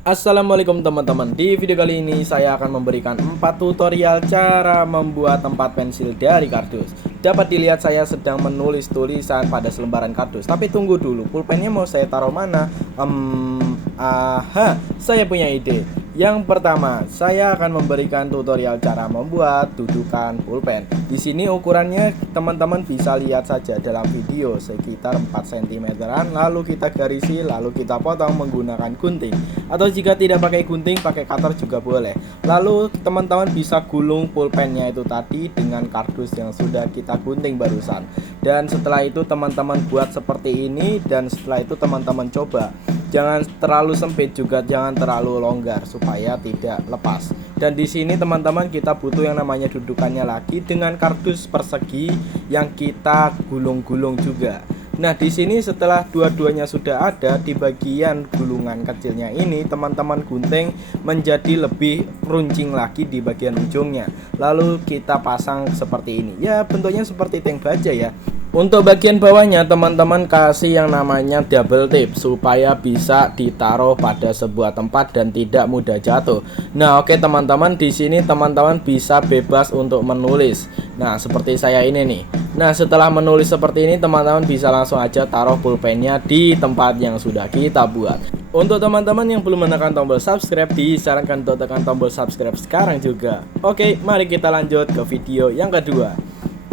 Assalamualaikum teman-teman. Di video kali ini saya akan memberikan 4 tutorial cara membuat tempat pensil dari kardus. Dapat dilihat saya sedang menulis tulisan pada selembaran kardus. Tapi tunggu dulu, pulpennya mau saya taruh mana? Saya punya ide. Yang pertama, saya akan memberikan tutorial cara membuat dudukan pulpen. Di sini ukurannya teman-teman bisa lihat saja dalam video, sekitar 4 cm-an, lalu kita garisi, lalu kita potong menggunakan gunting. Atau jika tidak pakai gunting, pakai cutter juga boleh. Lalu teman-teman bisa gulung pulpennya itu tadi dengan kardus yang sudah kita gunting barusan. Dan setelah itu teman-teman buat seperti ini, dan setelah itu teman-teman coba. Jangan terlalu sempit juga jangan terlalu longgar supaya tidak lepas. Dan di sini teman-teman kita butuh yang namanya dudukannya lagi dengan kardus persegi yang kita gulung-gulung juga. Nah, di sini setelah dua-duanya sudah ada, di bagian gulungan kecilnya ini teman-teman gunting menjadi lebih runcing lagi di bagian ujungnya. Lalu kita pasang seperti ini. Ya, bentuknya seperti tank baja ya. Untuk bagian bawahnya teman-teman kasih yang namanya double tip supaya bisa ditaruh pada sebuah tempat dan tidak mudah jatuh. Nah, oke teman-teman, di sini teman-teman bisa bebas untuk menulis. Nah, seperti saya ini nih. Nah, setelah menulis seperti ini teman-teman bisa langsung aja taruh pulpennya di tempat yang sudah kita buat. Untuk teman-teman yang belum menekan tombol subscribe, disarankan untuk tekan tombol subscribe sekarang juga. Oke, mari kita lanjut ke video yang kedua.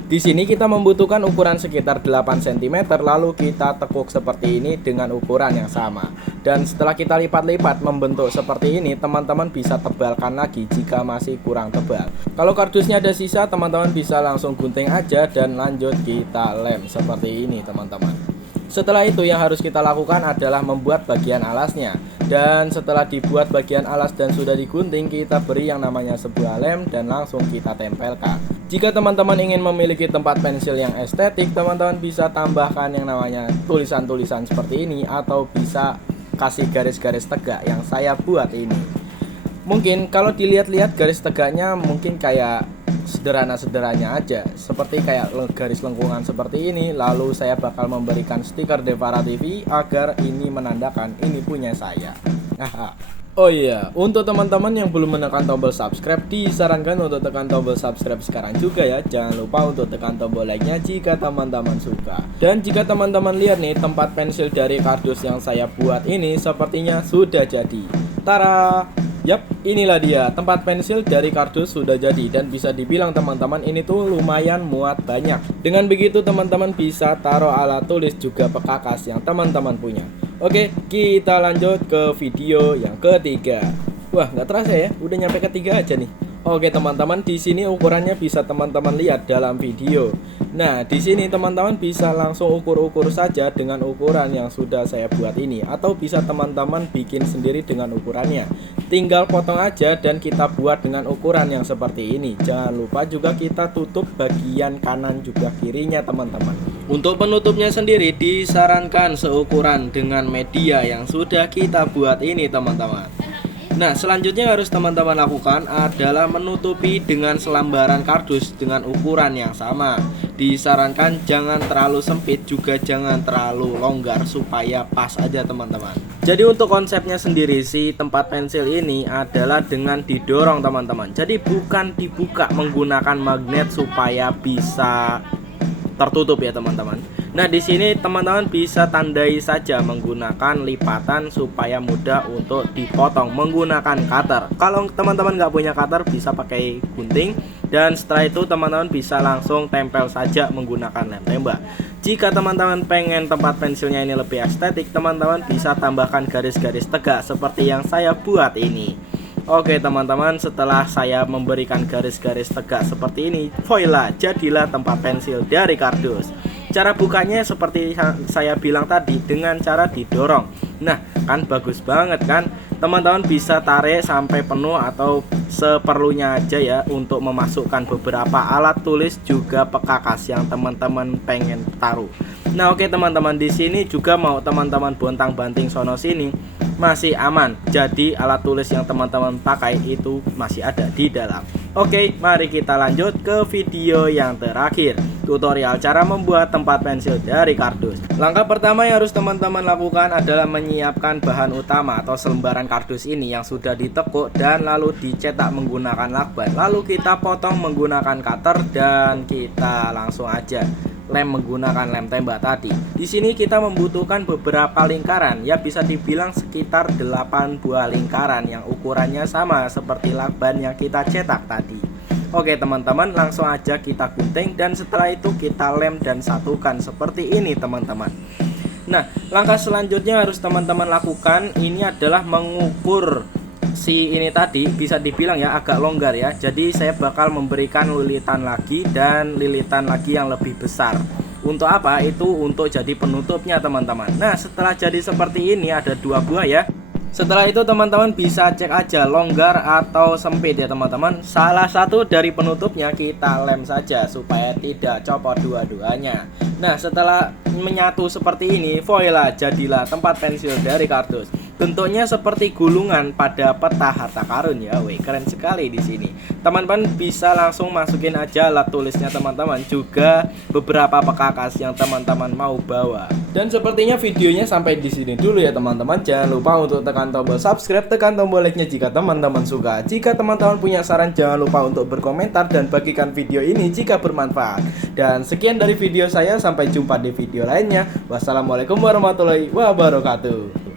Di sini kita membutuhkan ukuran sekitar 8 cm, lalu kita tekuk seperti ini dengan ukuran yang sama. Dan setelah kita lipat-lipat membentuk seperti ini, teman-teman bisa tebalkan lagi jika masih kurang tebal. Kalau kardusnya ada sisa, teman-teman bisa langsung gunting aja dan lanjut kita lem seperti ini teman-teman. Setelah itu yang harus kita lakukan adalah membuat bagian alasnya. Dan setelah dibuat bagian alas dan sudah digunting, kita beri yang namanya sebuah lem dan langsung kita tempelkan. Jika teman-teman ingin memiliki tempat pensil yang estetik, teman-teman bisa tambahkan yang namanya tulisan-tulisan seperti ini, atau bisa kasih garis-garis tegak yang saya buat ini. Mungkin kalau dilihat-lihat garis tegaknya mungkin kayak sederhana-sederhana aja, seperti kayak garis lengkungan seperti ini. Lalu saya bakal memberikan stiker Devara TV agar ini menandakan ini punya saya. Oh iya, untuk teman-teman yang belum menekan tombol subscribe, disarankan untuk tekan tombol subscribe sekarang juga ya. Jangan lupa untuk tekan tombol like-nya jika teman-teman suka. Dan jika teman-teman lihat nih, tempat pensil dari kardus yang saya buat ini sepertinya sudah jadi. Tara! Yap, inilah dia, tempat pensil dari kardus sudah jadi. Dan bisa dibilang teman-teman ini tuh lumayan muat banyak. Dengan begitu teman-teman bisa taruh alat tulis juga pekakas yang teman-teman punya. Oke, kita lanjut ke video yang ketiga. Wah, nggak terasa ya, udah nyampe ketiga aja nih. Oke teman-teman, di sini ukurannya bisa teman-teman lihat dalam video. Nah, di sini teman-teman bisa langsung ukur-ukur saja dengan ukuran yang sudah saya buat ini, atau bisa teman-teman bikin sendiri dengan ukurannya. Tinggal potong aja dan kita buat dengan ukuran yang seperti ini. Jangan lupa juga kita tutup bagian kanan juga kirinya teman-teman. Untuk penutupnya sendiri disarankan seukuran dengan media yang sudah kita buat ini teman-teman. Nah, selanjutnya harus teman-teman lakukan adalah menutupi dengan selembaran kardus dengan ukuran yang sama. Disarankan jangan terlalu sempit juga jangan terlalu longgar supaya pas aja teman-teman. Jadi untuk konsepnya sendiri si tempat pensil ini adalah dengan didorong teman-teman. Jadi bukan dibuka menggunakan magnet supaya bisa tertutup ya teman-teman. Nah, di sini teman-teman bisa tandai saja menggunakan lipatan supaya mudah untuk dipotong menggunakan cutter. Kalau teman-teman nggak punya cutter bisa pakai gunting, dan setelah itu teman-teman bisa langsung tempel saja menggunakan lem tembak. Jika teman-teman pengen tempat pensilnya ini lebih estetik, teman-teman bisa tambahkan garis-garis tegak seperti yang saya buat ini. Oke teman-teman, setelah saya memberikan garis-garis tegak seperti ini, voila, jadilah tempat pensil dari kardus. Cara bukanya seperti saya bilang tadi, dengan cara didorong. Nah, kan bagus banget kan? Teman-teman bisa tarik sampai penuh atau seperlunya aja ya, untuk memasukkan beberapa alat tulis juga pekakas yang teman-teman pengen taruh. Nah, oke teman-teman, di sini juga mau teman-teman bontang-banting sono sini masih aman. Jadi alat tulis yang teman-teman pakai itu masih ada di dalam. Oke, mari kita lanjut ke video yang terakhir, tutorial cara membuat tempat pensil dari kardus. Langkah pertama yang harus teman-teman lakukan adalah menyiapkan bahan utama atau selembaran kardus ini yang sudah ditekuk dan lalu dicetak menggunakan lakban. Lalu kita potong menggunakan cutter dan kita langsung aja lem menggunakan lem tembak tadi. Di sini kita membutuhkan beberapa lingkaran, ya bisa dibilang sekitar 8 buah lingkaran yang ukurannya sama seperti lakban yang kita cetak tadi. Oke teman-teman, langsung aja kita gunting dan setelah itu kita lem dan satukan seperti ini teman-teman. Nah, langkah selanjutnya harus teman-teman lakukan ini adalah mengukur si ini tadi, bisa dibilang ya agak longgar ya. Jadi saya bakal memberikan lilitan lagi dan lilitan lagi yang lebih besar. Untuk apa? Itu untuk jadi penutupnya teman-teman. Nah, setelah jadi seperti ini ada 2 buah ya. Setelah itu teman-teman bisa cek aja longgar atau sempit ya teman-teman. Salah satu dari penutupnya kita lem saja supaya tidak copot dua-duanya. Nah, setelah menyatu seperti ini, voila, jadilah tempat pensil dari kardus. Bentuknya seperti gulungan pada peta harta karun ya. Wih, keren sekali di sini. Teman-teman bisa langsung masukin aja alat tulisnya teman-teman, juga beberapa pekakas yang teman-teman mau bawa. Dan sepertinya videonya sampai di sini dulu ya teman-teman. Jangan lupa untuk tekan tombol subscribe, tekan tombol like-nya jika teman-teman suka. Jika teman-teman punya saran, jangan lupa untuk berkomentar dan bagikan video ini jika bermanfaat. Dan sekian dari video saya, sampai jumpa di video lainnya. Wassalamualaikum warahmatullahi wabarakatuh.